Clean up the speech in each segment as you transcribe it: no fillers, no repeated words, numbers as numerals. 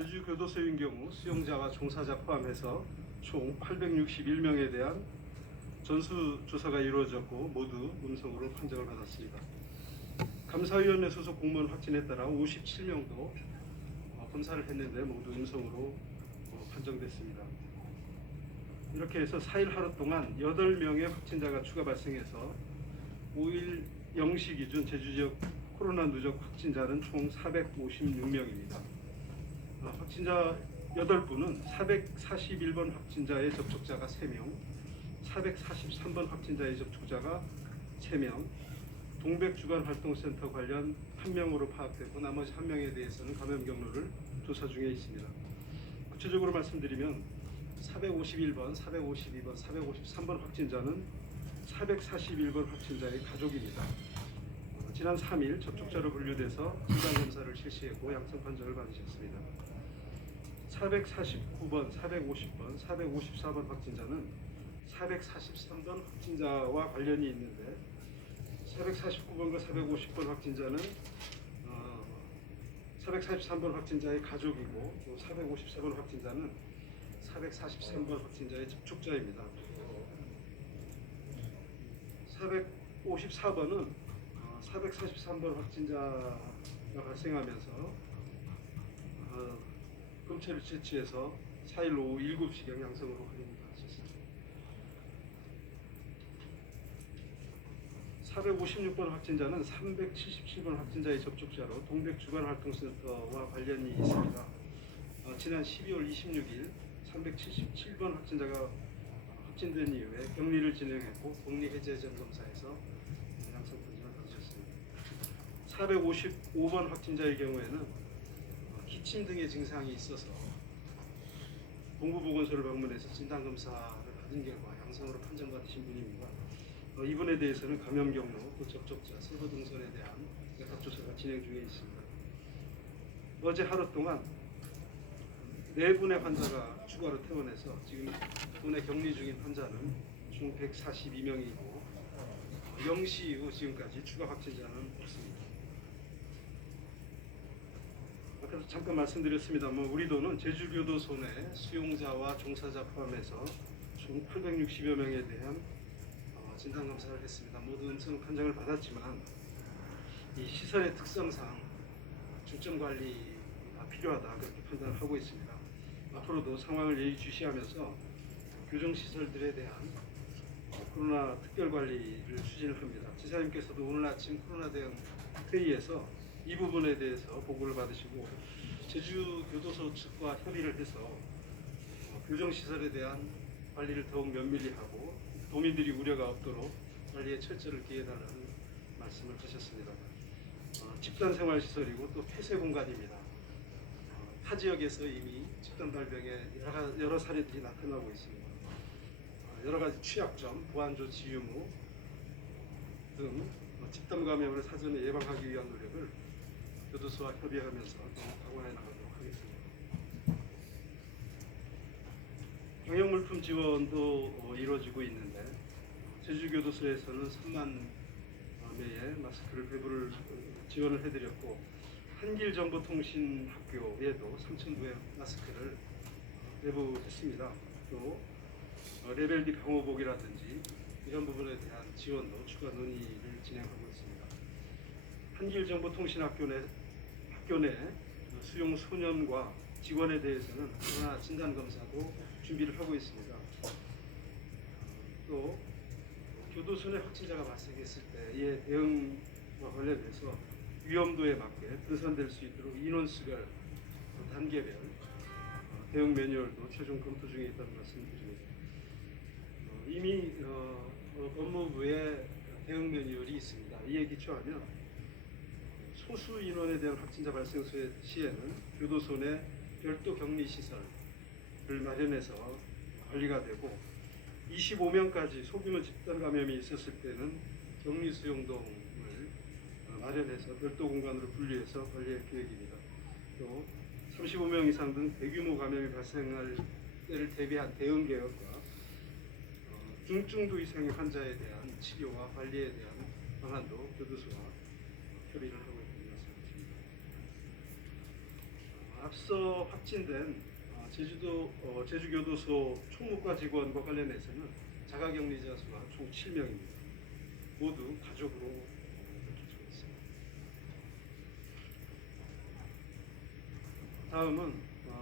제주교도소인 경우 수용자와 종사자 포함해서 총 861명에 대한 전수조사가 이루어졌고 모두 음성으로 판정을 받았습니다. 감사위원회 소속 공무원 확진에 따라 57명도 검사를 했는데 모두 음성으로 판정됐습니다. 이렇게 해서 4일 하루 동안 8명의 확진자가 추가 발생해서 5일 0시 기준 제주지역 코로나 누적 확진자는 총 456명입니다. 확진자 8분은 441번 확진자의 접촉자가 3명, 443번 확진자의 접촉자가 3명, 동백주간활동센터 관련 1명으로 파악되고 나머지 1명에 대해서는 감염 경로를 조사 중에 있습니다. 구체적으로 말씀드리면 451번, 452번, 453번 확진자는 441번 확진자의 가족입니다. 지난 3일 접촉자로 분류돼서 진단검사를 실시했고 양성 판정을 받으셨습니다. 449번, 450번, 454번 확진자는 443번 확진자와 관련이 있는데 449번과 450번 확진자는 443번 확진자의 가족이고 또 454번 확진자는 443번 확진자의 접촉자입니다. 454번은 443번 확진자가 발생하면서 검체를 채취해서 4일 오후 7시경 양성으로 확인받으셨습니다. 456번 확진자는 377번 확진자의 접촉자로 동백주간활동센터와 관련이 있습니다. 지난 12월 26일 377번 확진자가 확진된 이후에 격리를 진행했고 격리해제 점검사에서 양성 판정을 받으셨습니다. 455번 확진자의 경우에는 기침 등의 증상이 있어서 동부보건소를 방문해서 진단검사를 받은 결과 양성으로 판정받으신 분입니다. 이분에 대해서는 감염 경로, 또 접촉자, 세부 등선에 대한 역학조사가 진행 중에 있습니다. 어제 하루 동안 4분의 환자가 추가로 퇴원해서 지금 국내 격리 중인 환자는 총 142명이고 0시 이후 지금까지 추가 확진자는 없습니다. 아까 잠깐 말씀드렸습니다만 우리도는 제주교도소 내 수용자와 종사자 포함해서 총 860여 명에 대한 진단검사를 했습니다. 모두 음성 판정을 받았지만 이 시설의 특성상 중점 관리가 필요하다 그렇게 판단을 하고 있습니다. 앞으로도 상황을 예의주시하면서 교정시설들에 대한 코로나 특별관리를 추진을 합니다. 지사님께서도 오늘 아침 코로나 대응 회의에서 이 부분에 대해서 보고를 받으시고 제주교도소 측과 협의를 해서 교정시설에 대한 관리를 더욱 면밀히 하고 도민들이 우려가 없도록 관리에 철저를 기해달라는 말씀을 하셨습니다. 집단생활시설이고 또 폐쇄공간입니다. 타 지역에서 이미 집단발병의 여러 사례들이 나타나고 있습니다. 여러 가지 취약점, 보안조치 유무 등 집단감염을 사전에 예방하기 위한 노력을 교도소와 협의하면서 강화해 나가도록 하겠습니다. 방역물품 지원도 이루어지고 있는데 제주교도소에서는 3만 매의 마스크를 배부를 지원을 해드렸고 한길정보통신학교에도 3,000부의 마스크를 배부했습니다. 또 레벨 D 방호복이라든지 이런 부분에 대한 지원도 추가 논의를 진행하고 있습니다. 한길정보통신학교 내 수용 소년과 직원에 대해서는 코로나 진단검사도 준비를 하고 있습니다. 또 교도소 내 확진자가 발생했을 때의 대응과 관련해서 위험도에 맞게 분산될 수 있도록 인원수별, 단계별 대응 매뉴얼도 최종 검토 중에 있다는 말씀드립니다. 이미 법무부에 대응 매뉴얼이 있습니다. 이에 기초하면 소수 인원에 대한 확진자 발생 시에는 교도소 내 별도 격리 시설을 마련해서 관리가 되고 25명까지 소규모 집단 감염이 있었을 때는 격리 수용동을 마련해서 별도 공간으로 분리해서 관리할 계획입니다. 또 35명 이상 등 대규모 감염이 발생할 때를 대비한 대응 계획과 중증도 이상의 환자에 대한 치료와 관리에 대한 방안도 교도소와 협의를 하고 있습니다. 앞서 확진된 제주교도소 총무과 직원과 관련해서는 자가격리자 수가 총 7명입니다. 모두 가족으로 밝혀지고 있습니다. 다음은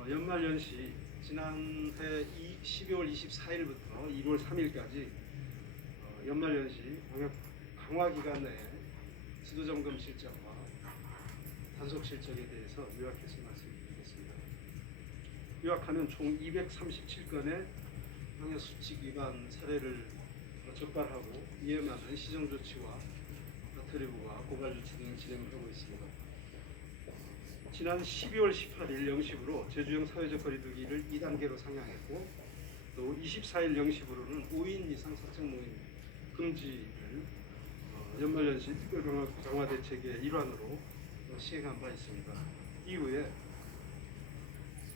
연말연시 지난해 12월 24일부터 1월 3일까지 연말연시 방역 강화 기간 내에 지도점검 실적과 단속 실적에 대해서 요약해서 말씀드리겠습니다. 요약하면 총 237건의 방역 수칙 위반 사례를 적발하고 이에 맞는 시정 조치와 과태료부과 고발 조치 등 진행을 하고 있습니다. 지난 12월 18일 0시부로 제주형 사회적 거리두기를 2단계로 상향했고 또 24일 0시부로는 5인 이상 사적 모임 금지를 연말연시 특별 강화 대책의 일환으로 시행한 바 있습니다. 이후에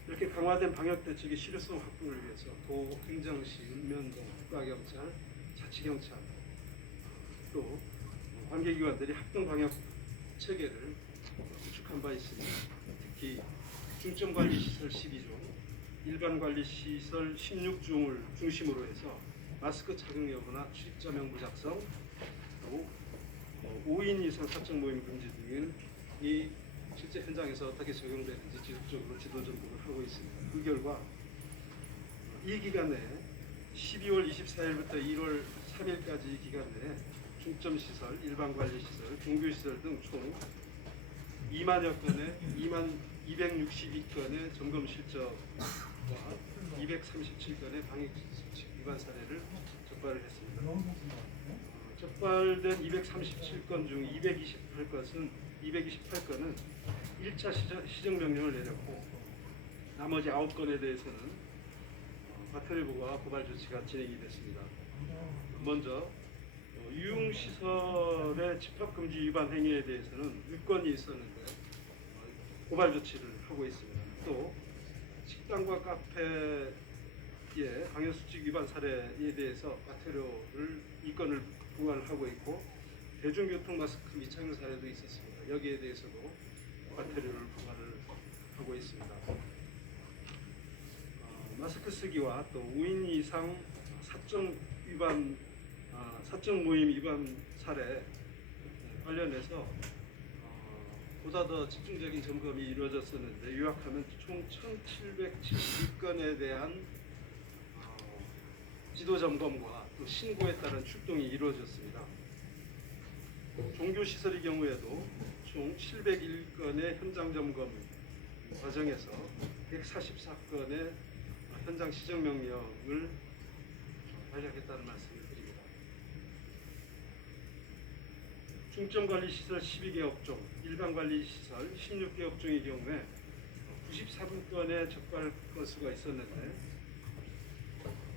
이렇게 강화된 방역 대책의 실효성 확보를 위해서 도, 행정시, 읍면동, 국가경찰, 자치경찰 또 관계기관들이 합동 방역 체계를 구축한 바 있습니다. 특히 중점관리시설 12종, 일반관리시설 16종을 중심으로 해서 마스크 착용 여부나 출입자 명부 작성, 또 5인 이상 사적 모임 금지 등이 실제 현장에서 어떻게 적용되는지 지속적으로 지도 점검을 하고 있습니다. 그 결과 이 기간 내에 12월 24일부터 1월 3일까지 기간 내에 중점시설, 일반관리시설, 종교시설 등 총 2만여 건의 262건의 점검 실적과 237건의 방역수칙 위반 사례를 적발을 했습니다. 적발된 237건 중 228건은 1차 시정명령을 내렸고 나머지 9건에 대해서는 과태료부과 고발 조치가 진행이 됐습니다. 먼저 유흥시설의 집합금지 위반 행위에 대해서는 6건이 있었는데 고발 조치를 하고 있습니다. 또 식당과 카페의 방역수칙 위반 사례에 대해서 과태료를 2건을 부과를 하고 있고 대중교통 마스크 미착용 사례도 있었습니다. 여기에 대해서도 과태료를 부과를 하고 있습니다. 마스크 쓰기와 또 5인 이상 사적 모임 위반 사례 관련해서 보다 더 집중적인 점검이 이루어졌었는데 요약하면 총 1,772건에 대한 지도 점검과 또 신고에 따른 출동이 이루어졌습니다. 종교시설의 경우에도 총 701건의 현장 점검 과정에서 144건의 현장 시정명령을 발령했다는 말씀을 드립니다. 중점관리시설 12개 업종, 일반관리시설 16개 업종의 경우에 93건의 적발 건수가 있었는데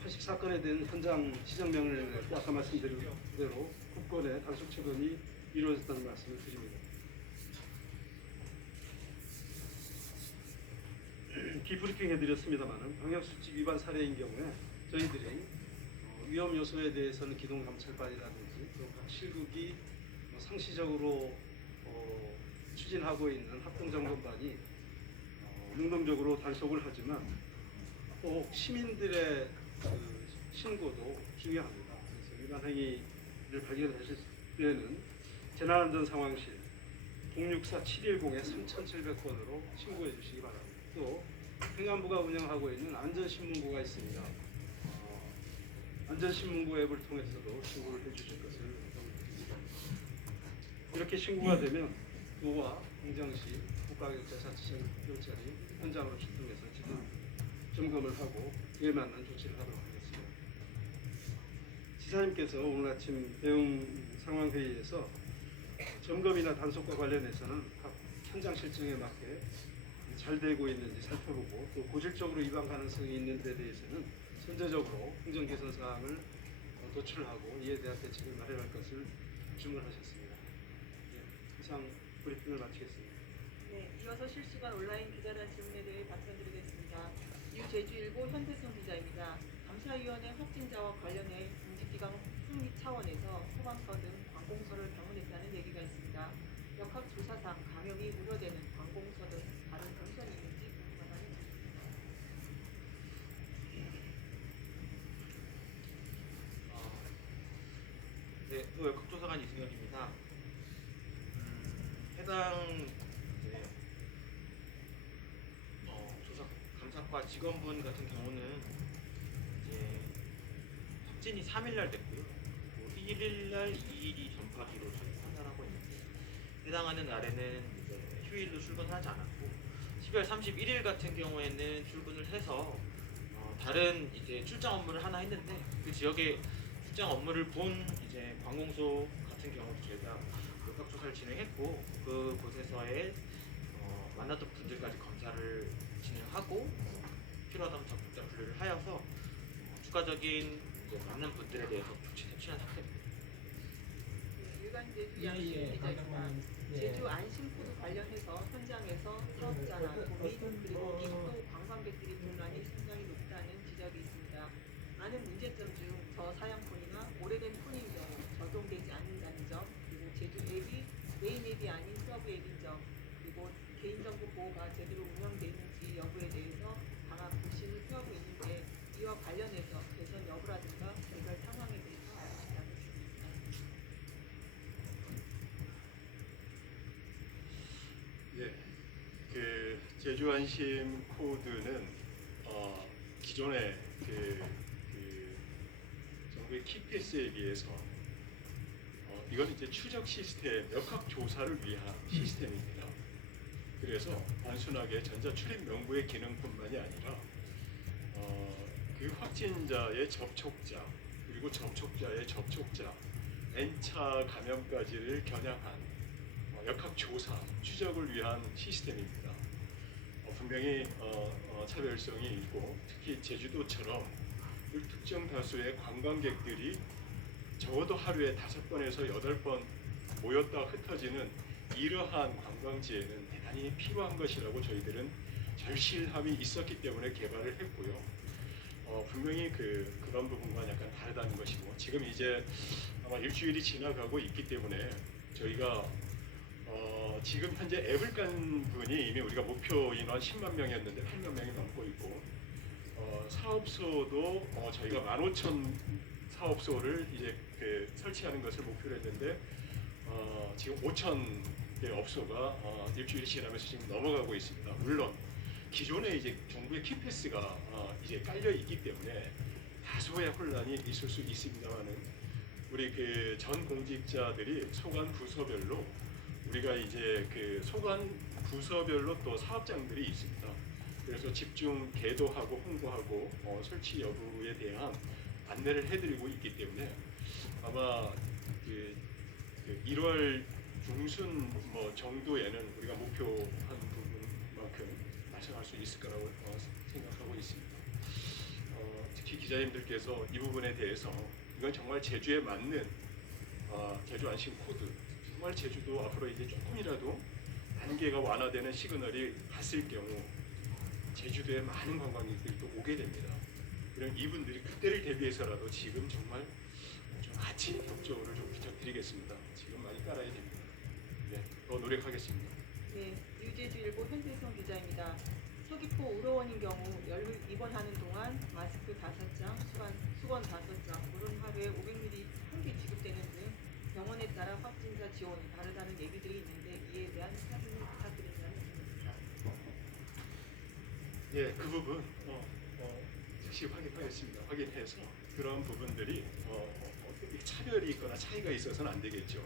84건에 대한 현장 시정명령을 내렸고 아까 말씀드린 대로 9건의 단속 처분이 이루어졌다는 말씀을 드립니다. 디브리핑 해드렸습니다만 방역수칙 위반 사례인 경우에 저희들이 위험 요소에 대해서는 기동 감찰반이라든지 또 각 실국이 상시적으로 추진하고 있는 합동점검반이 능동적으로 단속을 하지만 꼭 시민들의 신고도 중요합니다. 그래서 위반 행위를 발견하실 때는 재난안전상황실 064-710에 3,700번으로 신고해 주시기 바랍니다. 또 행안부가 운영하고 있는 안전신문고가 있습니다. 안전신문고 앱을 통해서도 신고를 해주실 것을 부탁드립니다. 이렇게 신고가 되면 도와 행정시, 국가경찰, 자치경찰이 현장으로 출동해서 지금 점검을 하고 그에 맞는 조치를 하도록 하겠습니다. 지사님께서 오늘 아침 대응 상황 회의에서 점검이나 단속과 관련해서는 각 현장 실정에 맞게 잘 되고 있는지 살펴보고 또 고질적으로 위반 가능성이 있는 데 대해서는 선제적으로 행정 개선 사항을 도출하고 이에 대한 대책을 마련할 것을 주문하셨습니다. 이상 브리핑을 마치겠습니다. 네, 이어서 실시간 온라인 기자단 질문에 대해 답변드리겠습니다. 유제주일보 현대성 기자입니다. 감사위원회 확진자와 관련해 공직기강 확립 차원에서 소방서 등 관공서를 방문했다는 얘기가 있습니다. 역학조사상 감염이 우려되는 관공서 등 다른 동선이 있는지 네, 역학조사관 이승혁입니다. 해당 이제 조사 감사과 직원분 같은 경우는 이제 확진이 3일날 됐고요. 1일날 2일이 전파기로 저희 판단하고 있는데 해당하는 날에는 이제 휴일로 출근하지 않았고 12월 31일 같은 경우에는 출근을 해서 다른 이제 출장 업무를 하나 했는데 그 지역에 출장 업무를 본 이제 관공서 같은 경우도 저희가 역학조사를 진행했고 그곳에서의 만났던 분들까지 검사를 진행하고 필요하다면 적극자 분류를 하여서 추가적인 이제 맞는 분들에 대해서 조치 취한 상태입니다. 일간제주 예, 양심 예, 기자입니다. 강경원, 예. 제주 안심코드 관련해서 현장에서 사업자나 도민 그리고 입도 관광객들의 불만이 상당히 높다는 지적이 있습니다. 많은 문제점 중 저사양폰이나 오래된 폰인 경우 적용되지 않는다는 점, 그리고 제주 앱이 메인 앱이 아닌 서브 앱인 점, 그리고 개인정보 보호가 제대로 운영되는지 여부에 대해서 강한 불신을 표하고 있는데 이와 관련해서 개선 여부라든가 개별 상황에 대해서 알아보겠습니다. 예, 그 제주 안심 코드는 기존의 정부의 키패스에 비해서 이건 이제 추적 시스템, 역학 조사를 위한 시스템입니다. 그래서 단순하게 전자 출입 명부의 기능뿐만이 아니라 그 확진자의 접촉자 그리고 접촉자의 접촉자 N차 감염까지를 겨냥한 역학 조사, 추적을 위한 시스템입니다. 분명히 차별성이 있고 특히 제주도처럼 특정 다수의 관광객들이 적어도 하루에 5번에서 8번 모였다 흩어지는 이러한 관광지에는 대단히 필요한 것이라고 저희들은 절실함이 있었기 때문에 개발을 했고요. 분명히 그런 부분과 약간 다르다는 것이고 지금 이제 아마 일주일이 지나가고 있기 때문에 저희가 지금 현재 앱을 깐 분이 이미 우리가 목표 인원 10만 명이었는데 8만 명이 넘고 있고 사업소도 저희가 15,000 사업소를 이제 설치하는 것을 목표로 했는데 지금 5,000개 업소가 일주일이 지나면서 지금 넘어가고 있습니다. 물론 기존에 이제 정부의 키패스가 이제 깔려 있기 때문에 다소의 혼란이 있을 수 있습니다만은 우리 전 공직자들이 소관 부서별로 우리가 이제 소관 부서별로 또 사업장들이 있습니다. 그래서 집중 계도하고 홍보하고 설치 여부에 대한 안내를 해드리고 있기 때문에 아마 1월 중순 정도에는 우리가 목표한 부분만큼 달성할 수 있을 거라고 생각하고 있습니다. 특히 기자님들께서 이 부분에 대해서 이건 정말 제주에 맞는 제주 안심 코드, 정말 제주도 앞으로 이제 조금이라도 단계가 완화되는 시그널이 갔을 경우 제주도에 많은 관광객들이 또 오게 됩니다. 그럼 이분들이 그때를 대비해서라도 지금 정말 좀 같이 협조를 좀 부탁드리겠습니다. 지금 많이 깔아야 됩니다. 네, 더 노력하겠습니다. 네, 뉴제주일보 현대성 기자입니다. 서귀포 우러원인 경우 연료 입원하는 동안 마스크 5장, 수건 5장, 물은 하루에 500ml 한 개 지급되는 등 병원에 따라 확진자 지원이 다르다는 얘기들이 있는데 이에 대한 확인을 부탁드린다는 점입니다. 예, 그 부분 즉시 확인하겠습니다. 확인해서 그런 부분들이 어떻게 차별이 있거나 차이가 있어서는 안 되겠죠.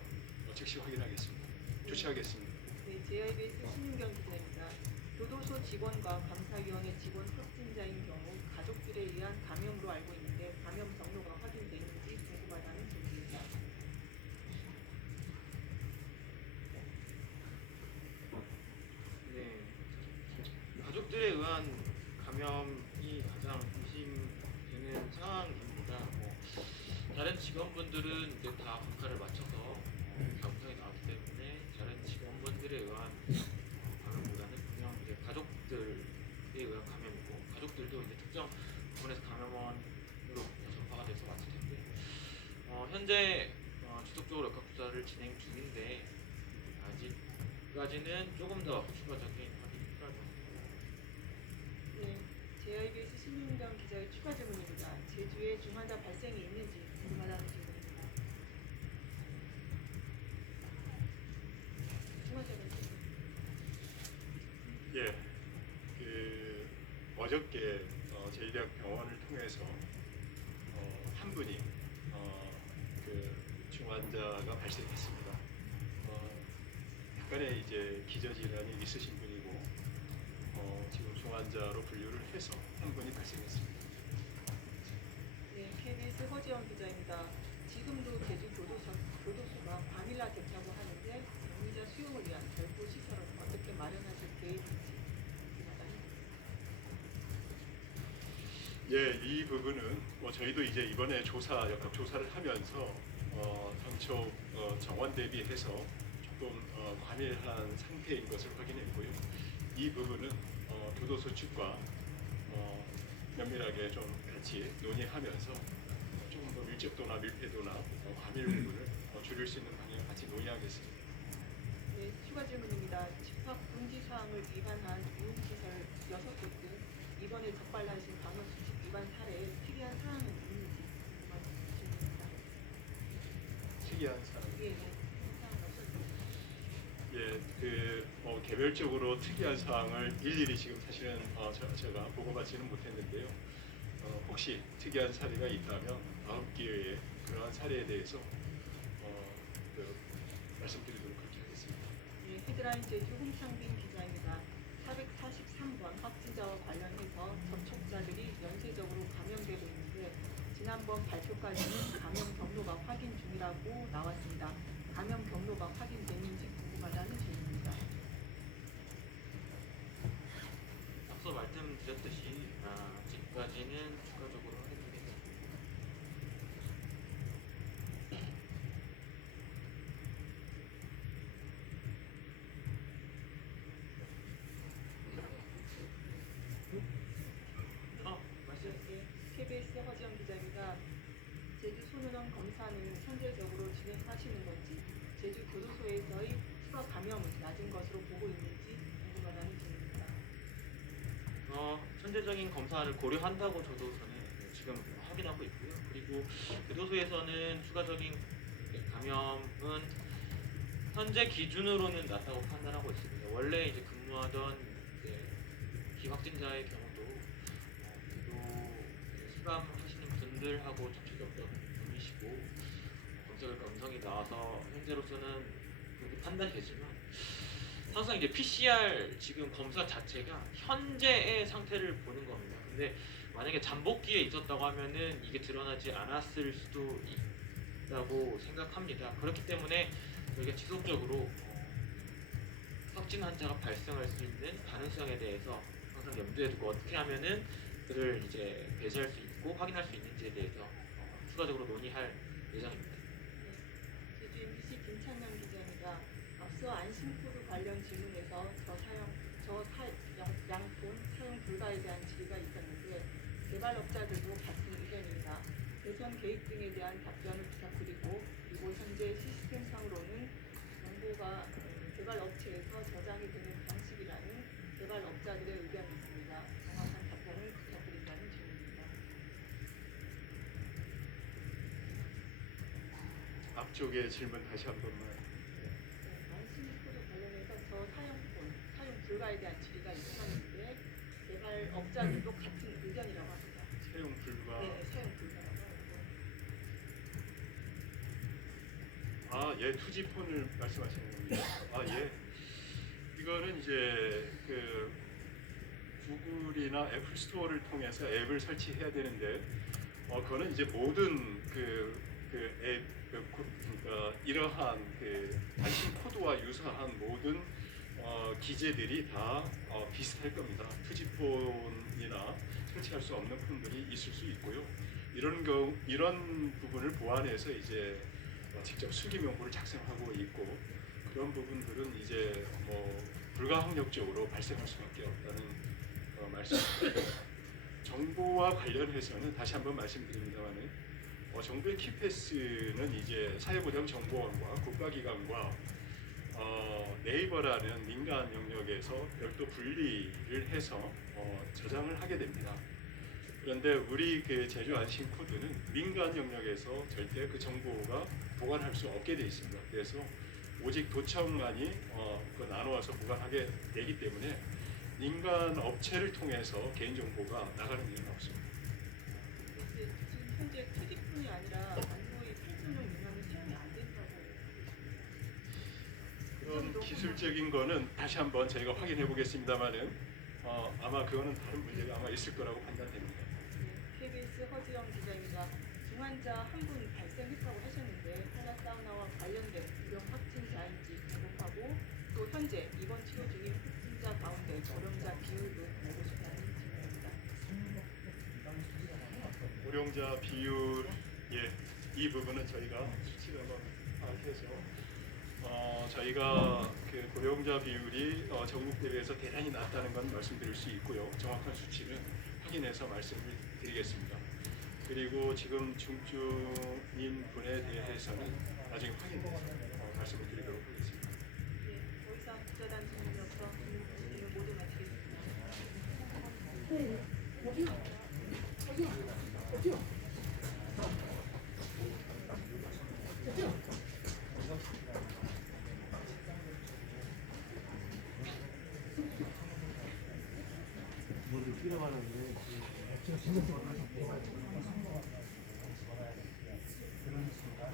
즉시 확인하겠습니다. 조치하겠습니다. 네, JIBS 신윤경 기자입니다. 교도소 직원과 감사위원회 직원 확진자인 경우 가족들에 의한 감염으로 알고 있는데 감염 경로가 확인되는지 궁금하다는 질문입니다. 네, 가족들에 의한 감염이 가장 의심되는 상황입니다. 다른 직원분들은 이제 다 각하를 맞춰서 감성이 나왔기 때문에 다른 직원분들에 의한 감염보다는 그냥 이제 가족들에 의한 감염이고 가족들도 이제 특정 부분에서 감염원으로 전파가 돼서 왔을 텐데 현재 지속적으로 역학조사를 진행 중인데 아직까지는 조금 더 추가적인 확인이 필요할 것 같습니다. 네, JIBS 신윤경 기자의 추가 질문입니다. 제주에 중환자 발생이 있는지 궁금하다는 질문입니다. 어저께 저희 대학 병원을 통해서 한 분이 그 중환자가 발생했습니다. 약간의 이제 기저질환이 있으신 분이고 지금 중환자로 분류를 해서 한 분이 발생했습니다. 네, KBS 허지영 기자입니다. 지금도 제주 교도소가 과밀화 됐다고 하는데 용의자 수용을 위한 별도 시설을 어떻게 마련하실 계획인지 예, 이 부분은 저희도 이제 이번에 역학 조사를 하면서 당초 정원 대비해서 조금 과밀한 상태인 것을 확인했고요. 이 부분은 교도소 측과 면밀하게 좀 같이 논의하면서 조금 더 밀접도나 밀폐도나 과밀 부분을 줄일 수 있는 방향을 같이 논의하겠습니다. 네, 추가 질문입니다. 집합 금지 사항을 위반한 유흥시설 6곳 등 이번에 적발하신 방역수칙 위반 사례에 특이한 사항은 있는지 궁금한 질문입니다. 특이한 사항. 예, 사항 없었습니다. 예, 개별적으로 특이한 사항을 일일이 지금 사실은 제가 보고받지는 못했는데요. 혹시 특이한 사례가 있다면 다음 기회에 그러한 사례에 대해서 말씀드리도록 그렇게 하겠습니다. 네, 헤드라인 제주 홍창빈 기자입니다. 443번 확진자와 관련해서 접촉자들이 연쇄적으로 감염되고 있는데 지난번 발표까지는 감염 경로가 확인 중이라고 나왔습니다. 감염 경로가 확인됐는지 궁금하다는 질문입니다. 앞서 말씀드렸듯이 아직까지는 추가적으로 확인되겠습니다. 말씀. 네, KBS 허지영 기자입니다. 제주 손은원 검사는 현재적으로 진행하시는 건지 제주 교도소에서의 추가 감염은 낮은 것으로 보고 있는지 궁금하다는 질문입니다. 현재적인 검사를 고려한다고 저도 저는 지금 확인하고 있고요. 그리고 교도소에서는 추가적인 감염은 현재 기준으로는 낮다고 판단하고 있습니다. 원래 이제 근무하던 이제 비확진자의 경우도 수감하시는 분들하고 접촉이 없던 분이시고 검사결과 음성이 나와서 현재로서는 그렇게 판단이 되지만 항상 이제 PCR 지금 검사 자체가 현재의 상태를 보는 겁니다. 근데 만약에 잠복기에 있었다고 하면은 이게 드러나지 않았을 수도 있다고 생각합니다. 그렇기 때문에 저희가 지속적으로 확진 환자가 발생할 수 있는 가능성에 대해서 항상 염두에 두고 어떻게 하면은 그를 이제 배제할 수 있고 확인할 수 있는지에 대해서 추가적으로 논의할 예정입니다. 제주 MBC 김창남 기자입니다. 앞서 안심코드 관련 질문에서 양폰 사용 불가에 대한 질의가 있었는데 개발업자들도 같은 의견입니다. 개선 계획 등에 대한 답변을 부탁드리고 그리고 현재 시스템상으로는 정보가 개발업체에서 저장이 되는 방식이라는 개발업자들의 의견이 있습니다. 정확한 답변을 부탁드린다는 질문입니다. 앞쪽의 질문 다시 한 번만. 안심코드 관련해서 사용 불가에 대한 질의가 있었는데 개발업자들도 같은 의견이라고 합니다. 사용 불가. 네, 사용 불가라고 하고. 예, 투지폰을 말씀하시는 겁니다. 예. 이거는 이제 그 구글이나 애플 스토어를 통해서 앱을 설치해야 되는데, 그거는 이제 모든 앱, 그러니까 이러한 안심 코드와 유사한 모든 기재들이 다 비슷할 겁니다. 투지폰이나 설치할 수 없는 폰들이 있을 수 있고요. 이런 부분을 보완해서 이제 직접 수기명부를 작성하고 있고 그런 부분들은 이제 불가항력적으로 발생할 수밖에 없다는 말씀입니다. 정보와 관련해서는 다시 한번 말씀드립니다만은 정부의 키패스는 이제 사회보장정보원과 국가기관과 네이버라는 민간 영역에서 별도 분리를 해서 저장을 하게 됩니다. 그런데 우리 제주 안심 코드는 민간 영역에서 절대 그 정보가 보관할 수 없게 되어 있습니다. 그래서 오직 도청만이 나누어서 보관하게 되기 때문에 민간 업체를 통해서 개인정보가 나가는 일은 없습니다. 지금 현재 투기뿐이 아니라 안보의 8,000명 미만은 사용이 안 된다고. 그런 기술적인 거는 다시 한번 저희가 확인해 보겠습니다만은 아마 그거는 다른 문제가 아마 있을 거라고 판단됩니다. KBS 허지영 기자입니다. 중환자 한 분 발생했다고 하셨는데 하나 사우나와 관련된 유령 확진자인지 궁금하고 또 현재 입원 치료 중인 확진자 가운데 고령자 비율도 알고 싶다는 질문입니다. 고령자 비율 이 부분은 저희가 수치를 한번 파악해서 저희가 그 고령자 비율이 전국 대비해서 대단히 낮다는 건 말씀드릴 수 있고요. 정확한 수치는 확인해서 말씀을 드리겠습니다. 그리고 지금 중증인 분에 대해서는 나중에 확인해서 말씀을 드리도록 하겠습니다. 더 이상 기자단 질문이어서 질문 모두 마치겠습니다. 모두 필요하는데 그런 순간